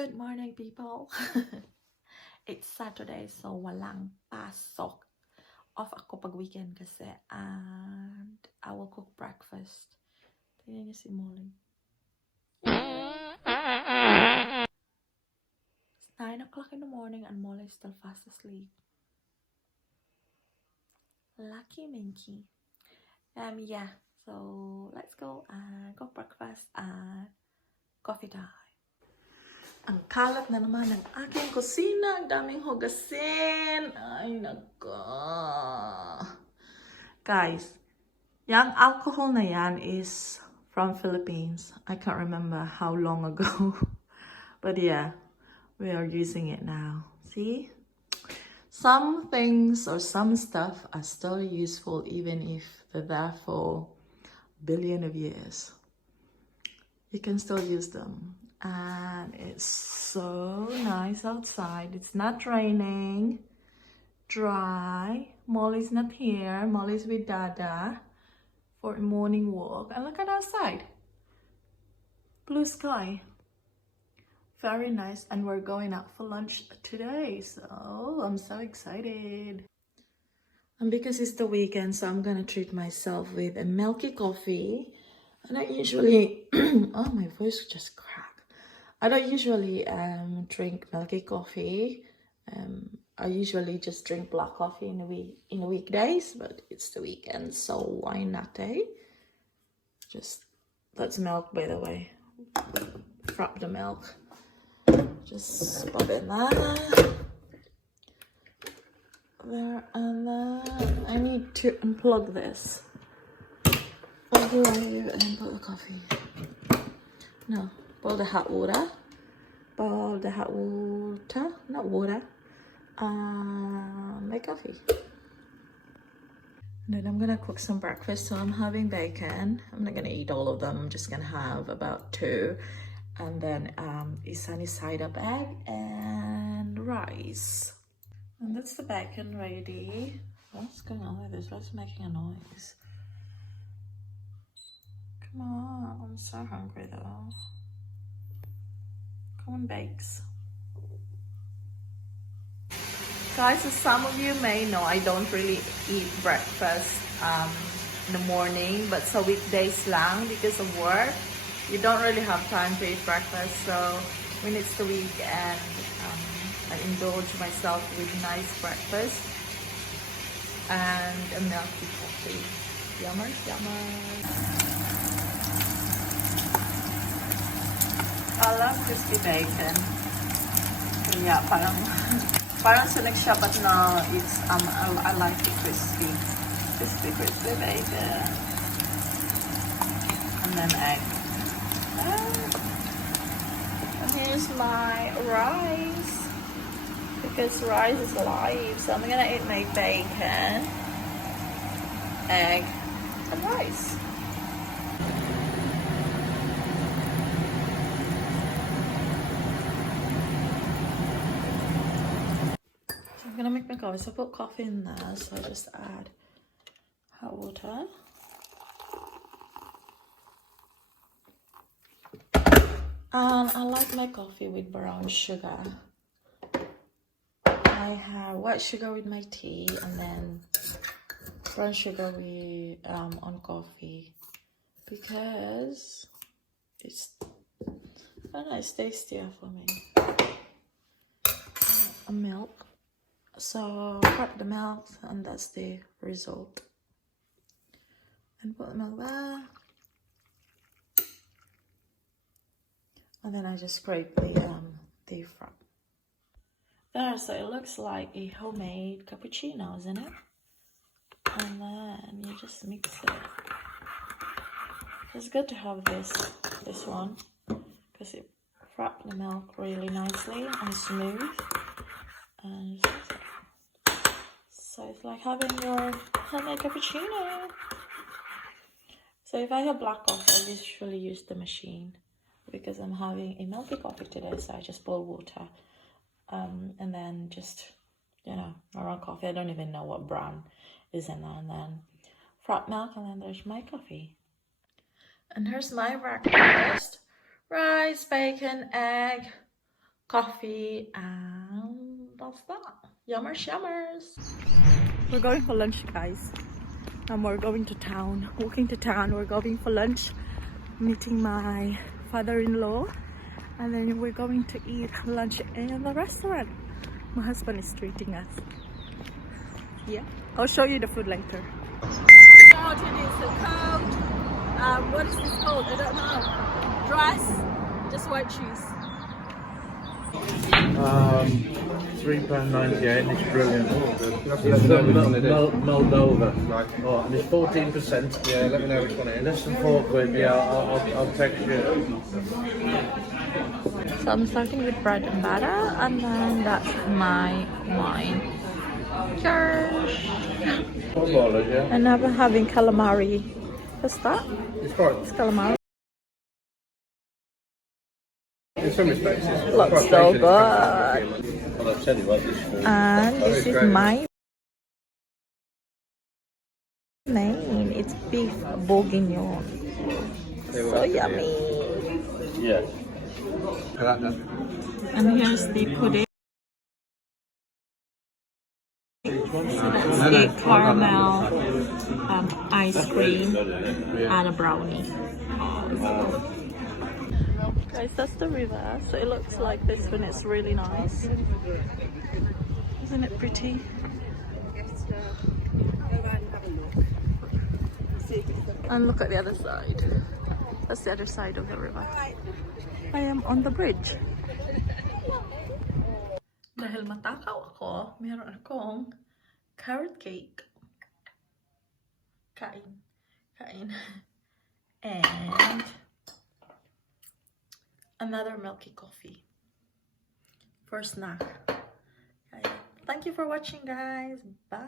Good morning, people. It's Saturday, so walang pasok. Off ako pag weekend kasi. And I will cook breakfast. Tingnan niyo si Molly. It's 9 o'clock in the morning and Molly is still fast asleep. Lucky Minky. Yeah, so let's go and cook breakfast and coffee time. Ang kalat na naman ng aking kusina. Ang daming hugasin. Ay, nako. Guys, yung alcohol na yan is from Philippines. I can't remember how long ago. But yeah, we are using it now. See? Some things or some stuff are still useful even if they're there for billion of years. You can still use them. And it's so nice outside. It's not raining. Dry. Molly's not here. Molly's with Dada for a morning walk. And look at outside. Blue sky. Very nice. And we're going out for lunch today. So I'm so excited. And because it's the weekend, so I'm gonna treat myself with a milky coffee. And I usually, oh, my voice just cracked. I don't usually drink milky coffee. I usually just drink black coffee in the weekdays, but it's the weekend, so why not, eh? Just, that's milk, by the way. Frap the milk. Just pop it there. There and then I need to unplug this. Microwave and put the coffee. No. Boil the hot water. Boil the hot water, not water. Make coffee. And then I'm gonna cook some breakfast. So I'm having bacon. I'm not gonna eat all of them. I'm just gonna have about 2. And then a sunny side up egg and rice. And that's the bacon ready. What's going on with this? What's making a noise? Come on, I'm so hungry though. Come on, bakes. Guys, as some of you may know, I don't really eat breakfast in the morning, but so weekdays lang because of work. You don't really have time to eat breakfast, so when it's the weekend, I indulge myself with nice breakfast and a milky coffee. Yummers, yummers. I love crispy bacon. Yeah, parang sinig siya, but no, it's I like the crispy bacon. And then egg. And here's my rice. Because rice is live, so I'm gonna eat my bacon, egg, and rice. I'm gonna make my coffee. So I put coffee in there, so I just add hot water. And I like my coffee with brown sugar. I have white sugar with my tea and then brown sugar with on coffee because it's it's tastier for me. Milk. So crack the milk and that's the result. And put the milk there. And then I just scrape the frap. There, so it looks like a homemade cappuccino, isn't it? And then you just mix it. It's good to have this one because it fraps the milk really nicely and smooth. And so it's like having your homemade cappuccino. So if I have black coffee, I usually use the machine because I'm having a milky coffee today, so I just boil water. And then just, around coffee. I don't even know what brand is in there. And then frap milk, and then there's my coffee. And here's my breakfast. Rice, bacon, egg, coffee, and that's that. Yummers, yummers. We're going for lunch, guys. And we're going to town, walking to town. We're going for lunch, meeting my father-in-law, and then we're going to eat lunch in the restaurant. My husband is treating us. Yeah, I'll show you the food later. Out it is the coat. What is this called? I don't know. Dress, just white shoes. £3.98. It's brilliant. Moldova. Oh, and it's 14%. Yeah, let me know which one it is. Less than £4. Yeah, I'll text you. So I'm starting with bread and butter, and then that's my wine. Cheers! $4, yeah. And now we're having calamari. What's that? It's quite, It's calamari. in some respects, it's Looks quite so tasty. good. Well, I've said it like this before. And this is great. my name. It's beef bourguignon. So yummy. Yeah. I like that. And here's the pudding. So that's a caramel ice cream and a brownie. Guys, that's the river. So it looks like this when it's really nice. Isn't it pretty? And look at the other side. That's the other side of the river. I am on the bridge. Dahil matakaw ako, meron akong carrot cake. Kain. And another milky coffee for snack. Thank you for watching, guys. Bye.